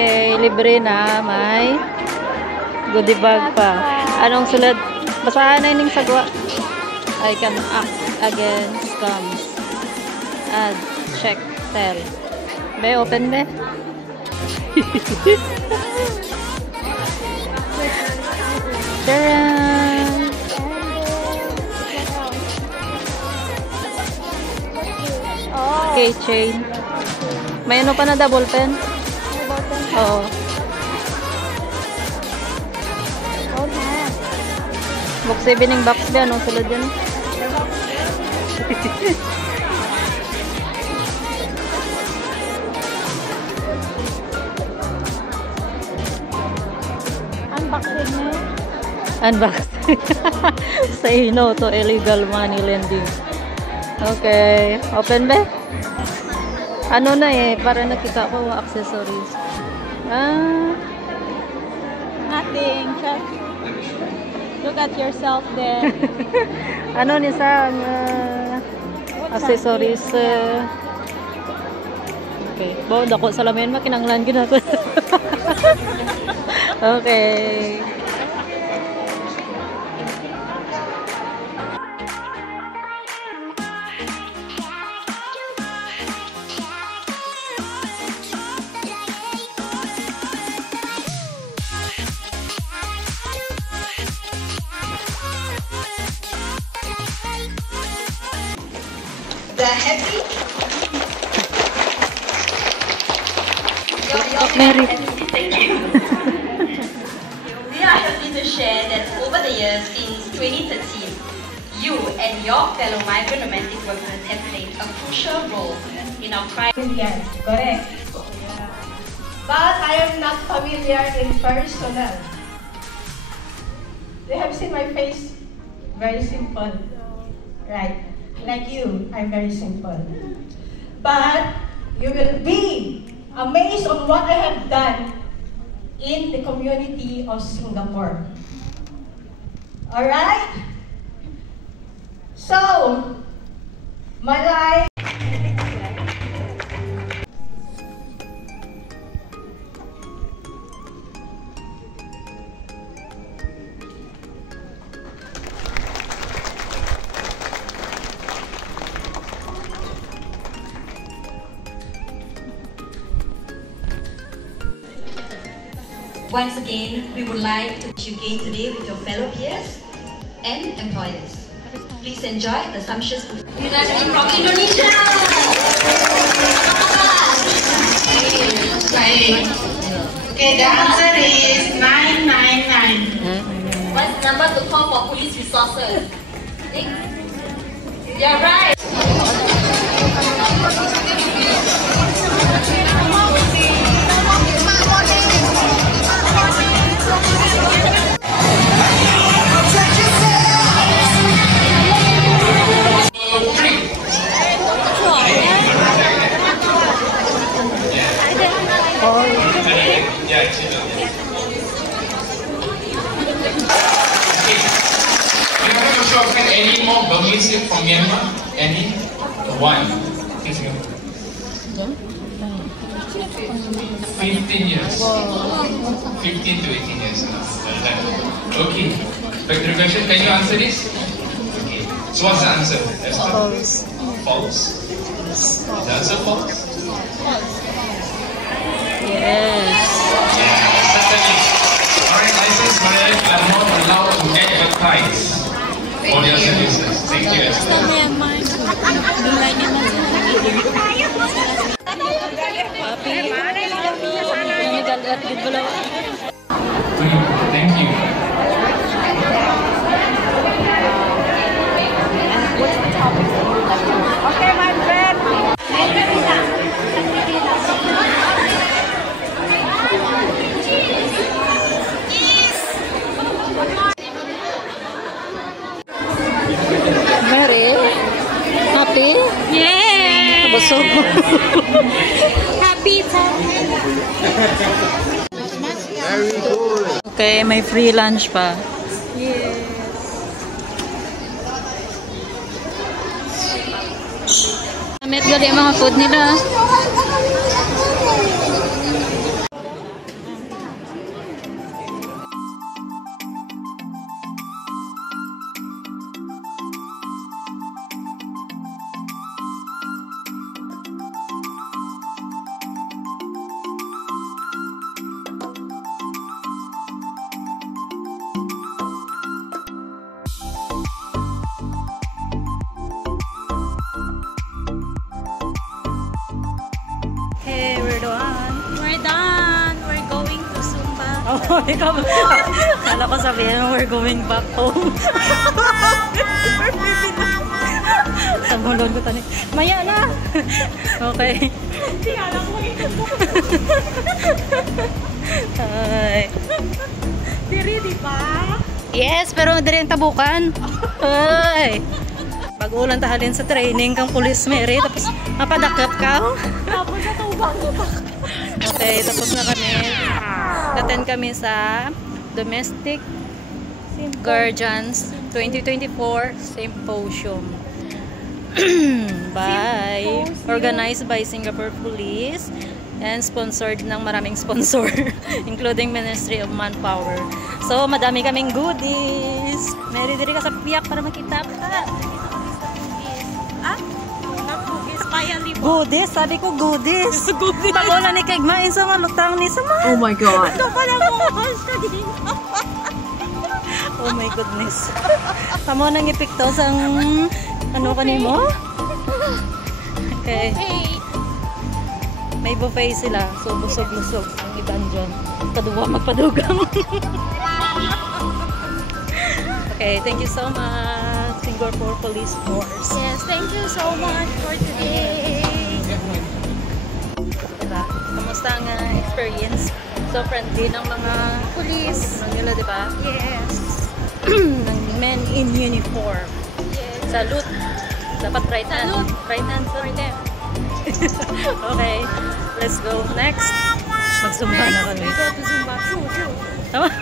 Okay, libre na. May goodie bag pa. Anong sulad? Basahan na yung sagwa. I can act against scams. Add, check, tell. Be, open be. Taran! Keychain. May ano pa na double pen? Oo. Box 7 yung box ba? Anong sulod yan? Unboxing mo? Unboxing. Say no to illegal money lending. Okay. Open ba? Ano na eh, para nakita ko accessories. Nothing. Just look at yourself there. Ano ni sa accessories? Okay. Bo, dako salamin makinanglan gid ako. Okay. The happy. Mary. Thank you. We are happy to share that over the years since 2013, you and your fellow migrant romantic workers have played a crucial role in our crime. Yes, correct. But I am not familiar in personal. They have seen my face. Very simple. Right. Like you, I'm very simple. But you will be amazed on what I have done in the community of Singapore. Alright? So, my life. Once again, we would like to wish you gain today with your fellow peers and employers. Please enjoy the sumptuous buffet from Indonesia. Okay, the answer is 999. What's the number to call for police resources? You're right. Any more Burmese from Myanmar? Any? One. 15 years. 15 to 18 years. Okay. Back to the question. Can you answer this? Okay. So what's the answer? False. False? Is the answer false? Yes. Yeah, certainly. Alright, licensed buyers are not allowed to advertise for their services. Thank you. Thank you. Okay, my friend. Mary, happy? Yeah. Busog. Happy Okay, may free lunch pa. Yes. Amit gali mga food nila. Okay, we're done. We're done. We're going to Zumba. Oh, ikaw. Kala ko sabihin, we're going back home. Sabulon ko tani. Maya na. Okay. Hindi alam mo ito. Hi. Diri, di ba? Yes, pero dire ang tabukan. Ay. Pag-ulan tahalin sa training kang Police Mary, tapos mapadakap ka. Tapos na tubang ito. Okay, tapos na kami. Attend kami sa Domestic Guardians 2024 Symposium. By organized by Singapore Police and sponsored ng maraming sponsor including Ministry of Manpower. So, madami kaming goodies. Mary, diri ka sa piyak para makita ka. Ah? Nagpugis pa yan, di ba? Goodies? Sabi ko goodies. Goodies. Pag-ulan ni Kegmain sa malutang ni Sama. Oh my God. Ito pala mo sa dito. Oh my goodness. Tamo nang ipikto sang ano kanimo? Okay. Hey. May buffet sila. So, busog-busog ang iban dyan. Kaduwa magpadugang. Okay, thank you so much, Singapore Police Force. Yes, thank you so much for today. Diba? Kamusta ang experience? So friendly ng mga police. Ano nila, diba? Yes. Ng men in uniform. Yes. Salute. Dapat right hand. Salute. Right hand for them. Okay, let's go. Next. Magsumba na kami. We go to Zumba. Choo, choo. Tama?